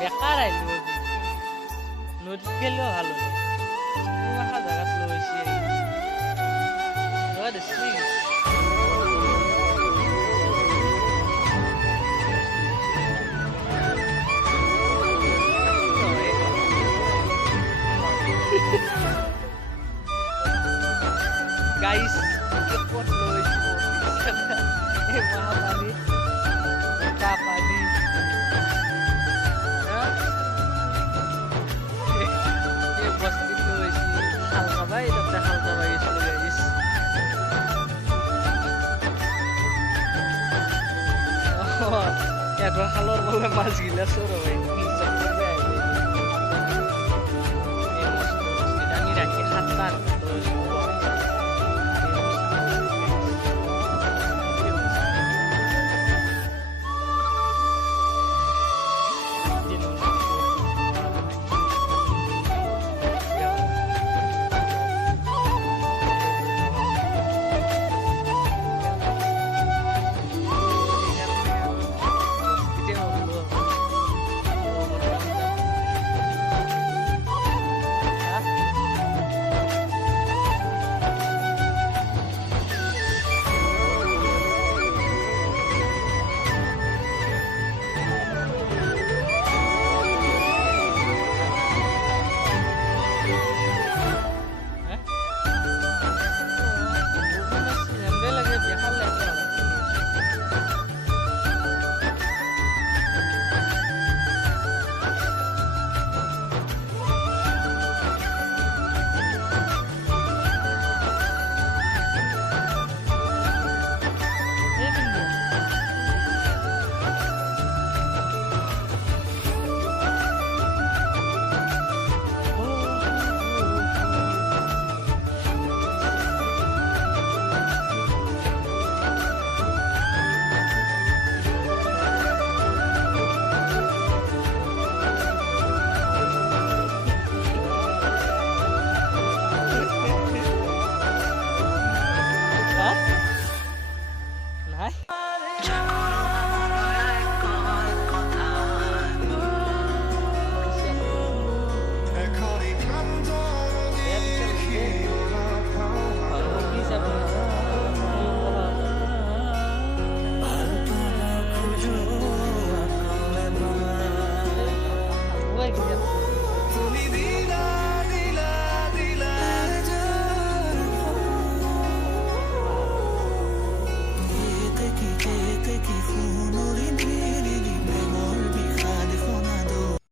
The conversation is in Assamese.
বেকাৰ আহিলো নদীত গেলেও ভাল হ'ব মাখা জাগাত লৈছে গাইস ক'ত লৈছো এই মহাপানী পানী বস্তিত লৈছি খাল খাবাই তাতে খাল খাবাই গেছিলো গাইস ইয়াত খালৰ বোলে মাছ গিলা চোৰ হয় আমি ৰাখি 7টা Like